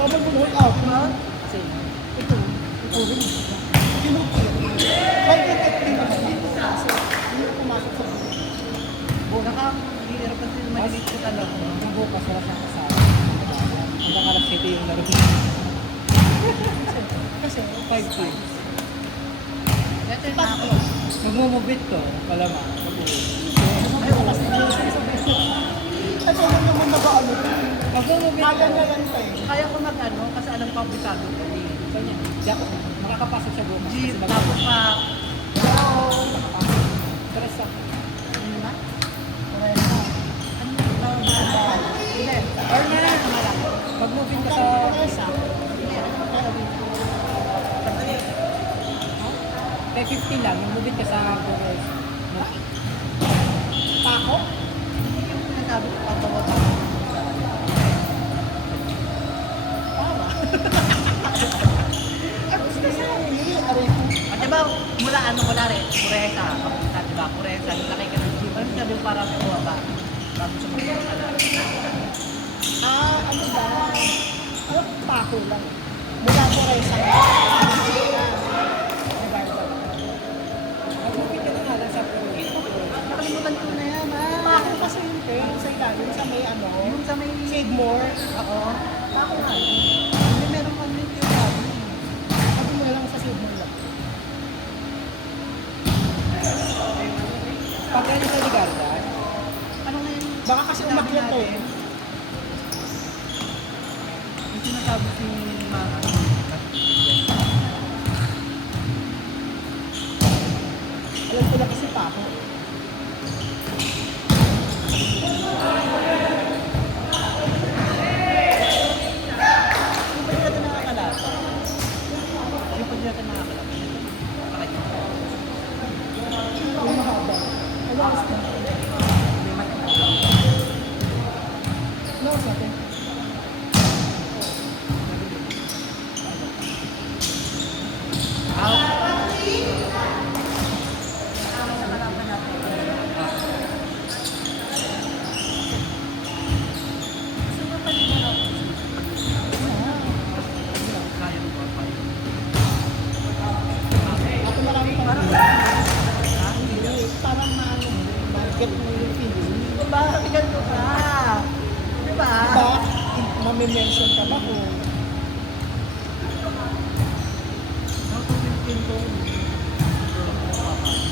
Laban mo all out. Ha? Kasi, Ito. Ito rin. Kinukit. Kahit yung activity dito kasi hindi na pumasok sa buhay. nakahirap kasi malilit ko talaga. Yung bukas wala siyang kasama. Hanggang alas 7 yung laro. Kasi 5 times. Ito yung ako. Nagmumubit to. Palama. Ay, wala sa Ito lang naman na ba ano? Mag-move Kaya na yan tayo. Kaya ko mag-ano, kasi alam ko ang bisado ko. Kanya, di ako makakapasok sa bukas. Jeep, Kasi tapos pa, Tres ako. ano na? Ano yung tawag ba? Hindi. Or na lang naman lang. Pag moving ka sa isa, kaya 50 lang, yung moving ka sa bukas. Tako? Hindi yung sinasabi ko pagbawa. Para. Ang gusto sabi, aray ko. At diba, mula rin, Puresa, kapunta, diba, Puresa, lakay ka ng jeep. Ano sabi mo para bumaba? Bago sa mga ka Ano ba? Ano, tako lang. Mula ko rin sa Nag-moving ka na nga lang sa bukas. Nakalimutan ko na yan, Tako kasi yung train sa ilalim sa may ano, Yung sa may... Sigmore. Ako? Ako nga. Hindi meron kami yung sabi. Sabi mo na lang sa Sigmore lang. Pag ano sa Ligarda, Ano nga yun? baka kasi umakyat to eh. Yung sinasabi si Mama. Alam ko lang kasi tako. Yung pa natin nakakalap. Yung pa natin nakakalap. Yung mahaba. Ano gusto? Ano gusto natin? Ako marami pang hindi. Parang maano mo, ma-get mo yung feeling. Bakit ganito ka? Diba? Ba, mamimension ka ba kung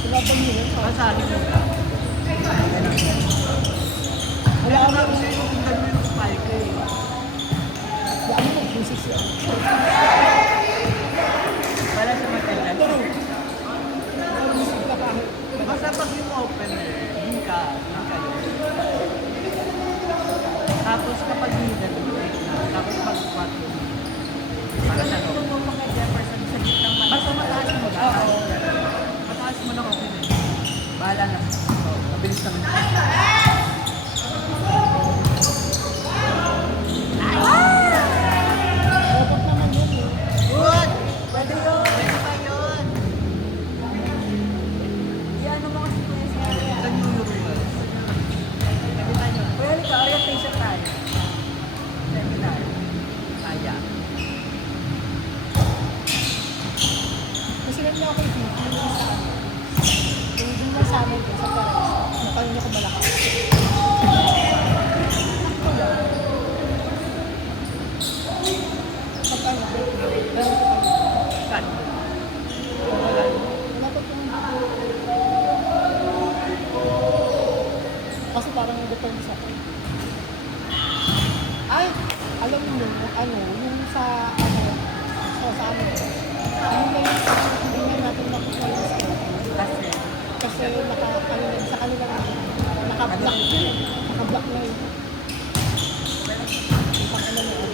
laban mo yun? Masahin mo ka. Wala Kaya ka nga gusto yung tingnan mo yung spike eh. Wala mo kung busis yan. Wala siya matanda. Pero busog ka kahit. Basta pag yung open, hindi ka yun. Tapos kapag hindi na, tapos pag squat mo, para sa no. Basta mataas mo lang. Oo. Mataas mo lang ako. Bahala na. Mabilis naman. Robot naman yun eh. Good! Pwede yun! Pwede pa yun! Yan ang mga sequence niya. Sa New York. Pwede pa yun. Pwede ka, orientation tayo. Seminar. Kaya. Kasi ganyan ako yung video yung sa amin. Yung dun lang sa amin ko, sa Paris. Natanong ko malakas. Ako lang. Pag ano, ganun ko kami. Kan. Wala ko kung kasi parang depende sa akin. Ay! Alam mo yun, ano, yung sa, ano, sa amin. Hindi na natin makita yung schedule. Kasi, Kasi sa kanila naka-block yun. Naka-block na yun. Pang ano na yun.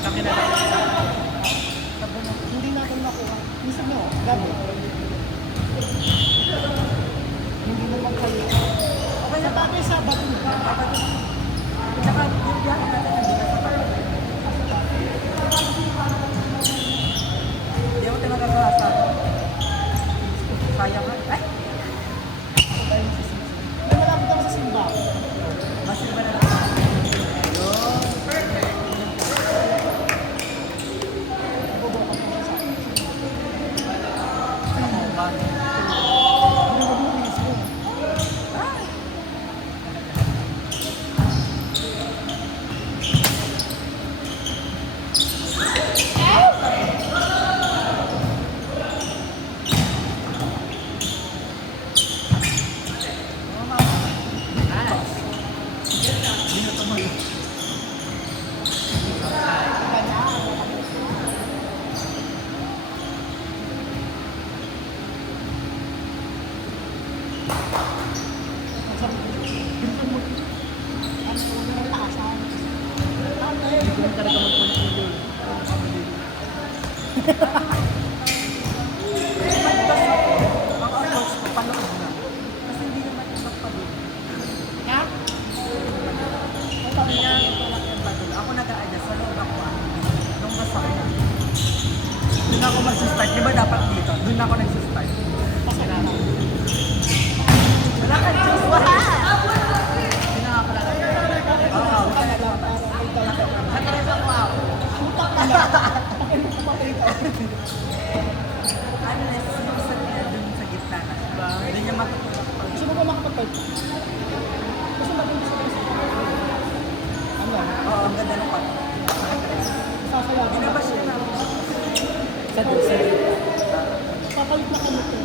kami na lang. Hindi natin makuha. Minsan nyo, gabi. Hindi naman kayo. Okay na bagay sa bato. Saka, yung yan natin nandito sa parang. Hindi ako tinagagawa sa kaya ka. Ay! May malapit ako sa simbahan. Ang approach ko, panood na. Kasi hindi naman isang padul. Ha? Kaya tulak yung padul. Ako nag-a-adjust sa loob ako. Nung masakit. Doon ako mag-start. Di ba dapat dito? Doon ako nag-start. Pasalamat. Wala ka Diyos. Wala! Hindi na ako lang. Oo, Para may talaga. sa tres ako ako. Utak ka na. Pakinig ka pa ito. Unless yung sa niya dun sa gitna na. Hindi niya matutulak pag Gusto mo ba makapag-type? Gusto mo ba sa kasi? Ano? oo, ang ganda ng pato. Sasaya. Binabas niya na ako. Sa dosa. Papalit na kami ito.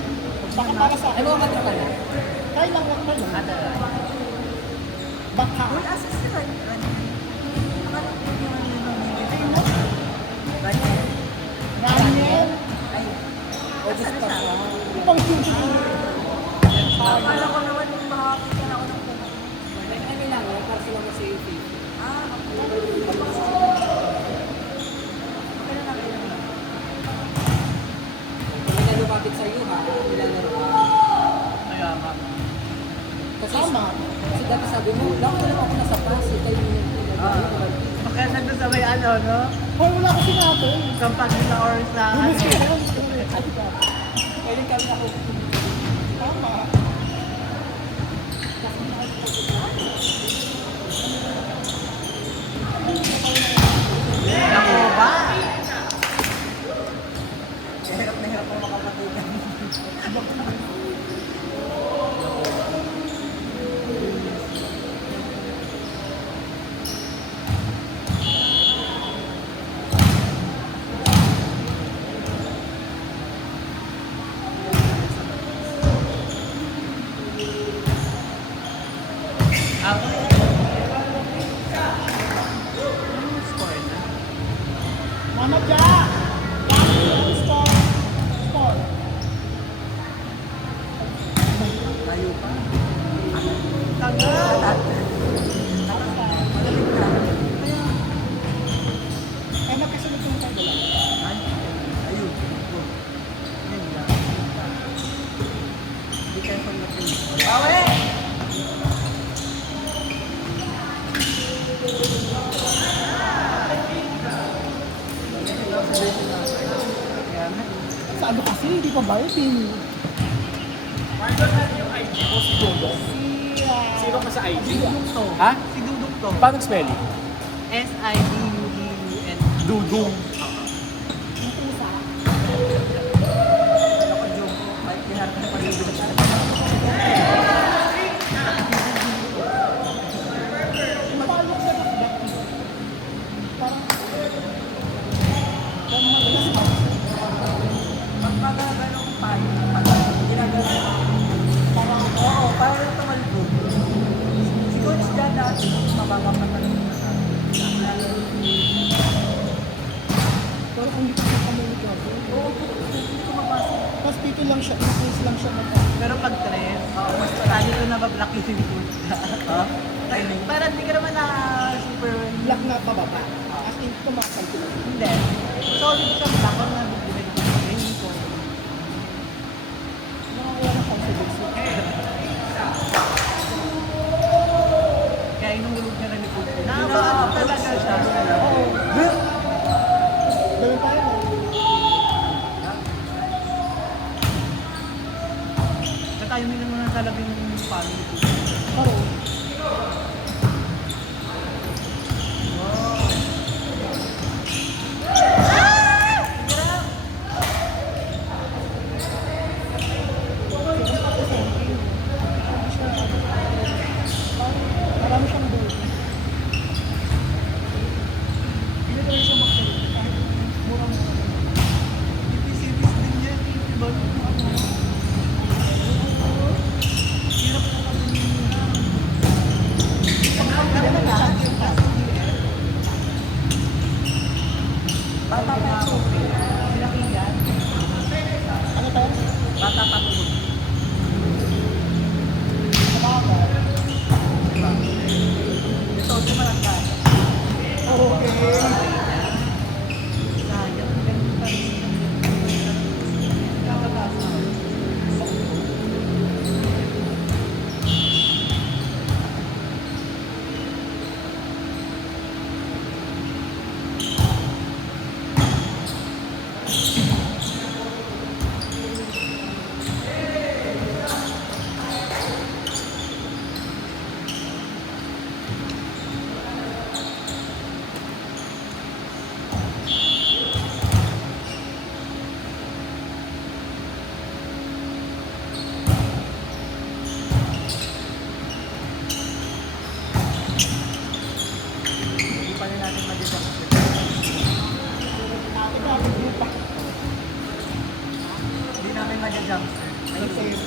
Baka para sa akin. Ano ang kanta ka na? Try lang, wag try lang. Baka. Uy, assist si Ryan. Akala ko yung ano Ryan. Daniel. Ay, August asan pa na siya. siya? Ipang cute. Akala ko naman yung makakita na ako ng puno. Ano lang, para sila mo sa YouTube. Ah, okay. Okay na lang kayo. Kung may lumapit sa iyo ha, nilalaro ka. Kaya nga. Kasi, Tama. kasi dati sabi mo, lang ako nasa pass, tayo yung nilalaro. Kaya nandun sa may ano, no? Hoy, wala ko sinabi. Sa pagkita or sa Lumis ka lang. Pwede kami ako. Tama. Ako ba? Hirap na hirap ako makapatugan. Ako score na. Mama Ja! Stop! Stop! Tayo pa. Tagal! Magaling ka. Eh, magkasunod yung tayo lang. Ay, ayun. Yan lang. Be careful na po. Bawi! Kaya nga. Sa ano kasi, hindi pa bayad eh. Sino ka sa IG? Dudong to. Ha? Si Dudong to. Paano spelling? S-I-D-U-D-U-N. Dudong. Yung pusa. Ako joke. Kahit kinarap na pag-ibig siya. Mapalok siya ng black. Parang... Pag magagalong tayo, pag ginagalaw, parang, oo, parang tumalbo. Si Coach Jan dati, mababa pa talaga sa Pero kung hindi ko siya communicate. oo, hindi ko mabasa. Tapos dito lang siya, increase lang siya ng Pero pag tres, mas marami ko na ba-block yung Coach Jan. Timing. Parang hindi ka naman na super... black na pababa. As in, tumakal ko. Hindi. Solid ka block kung nabibigay ko sa training ko. Nakakawala ng confidence. Kaya inungulog niya na ni Coach Jan. Nakabaan talaga siya. Oo. Ganun tayo no? Katayo mo na talaga yung family ko. Oo. Hindi pa rin natin mag-jump. Hindi namin mag-jump. Ayun.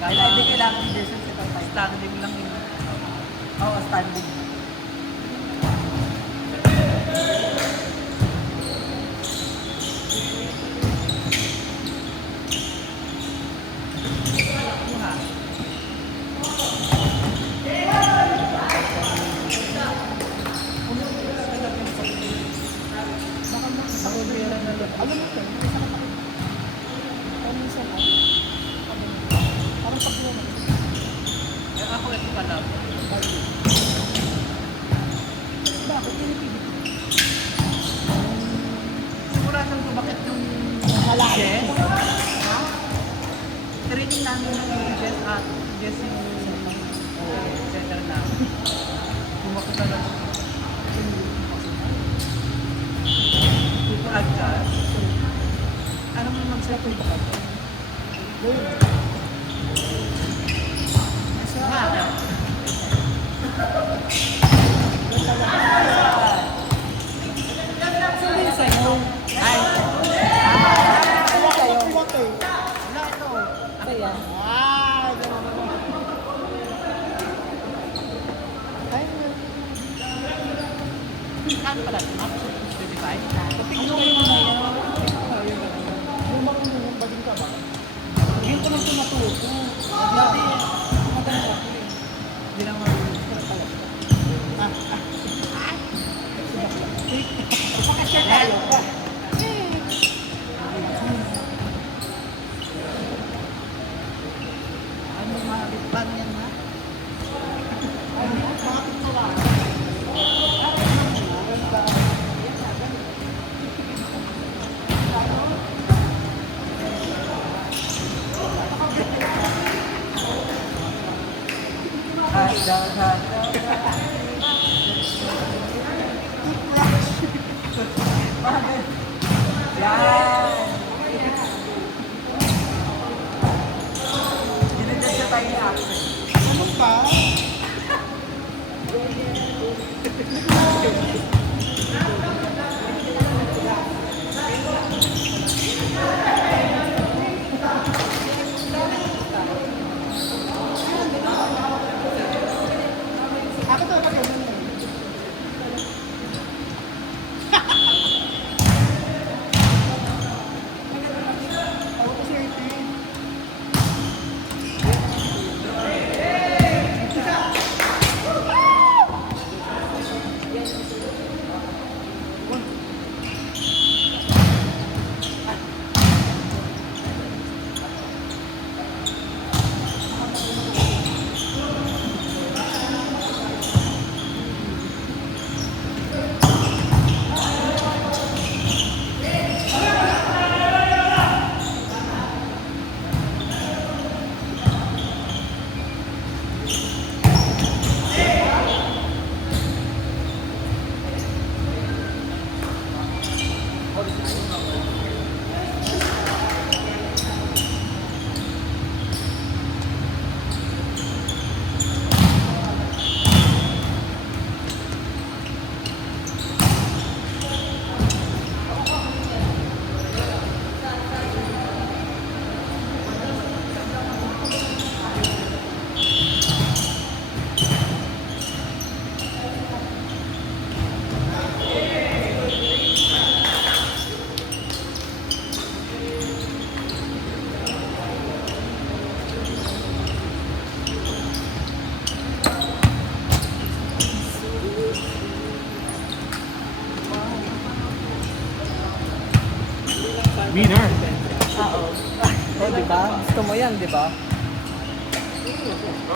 Kaya hindi kailangan yung Jason sa tatay. Standing lang yun. Oo, standing. Kuha. Alam mo ito, minsan ako. Parang pag-iwan. Eh, ako ito ka lang. Bakit pinipili? Siguradong bakit yung Malayo. Jess? Training namin yung Jess at Jess yung center na. Kumakot na lang. Adjust. Ano mo mag-settle ba? Sabihin sa'yo. Ay! Wala kayo. Wala ito. Kaya, Ah, ganun naman. Ay, Kano pala? Max 25? ano kayo na yan? Yung marunong baging ka ba? Ngayon ko lang tumatuto. Dati, maganda ko eh. Hindi lang marunong. Pakasya tayo. Ano mabit pa yan ha? Bakit mo lang? Yan! Ginadyan siya tayo ni accent. Ano pa? Ako to pag ganun eh. Ako to si Ertin. Winner. oo. O, di ba? Gusto mo yan, di ba?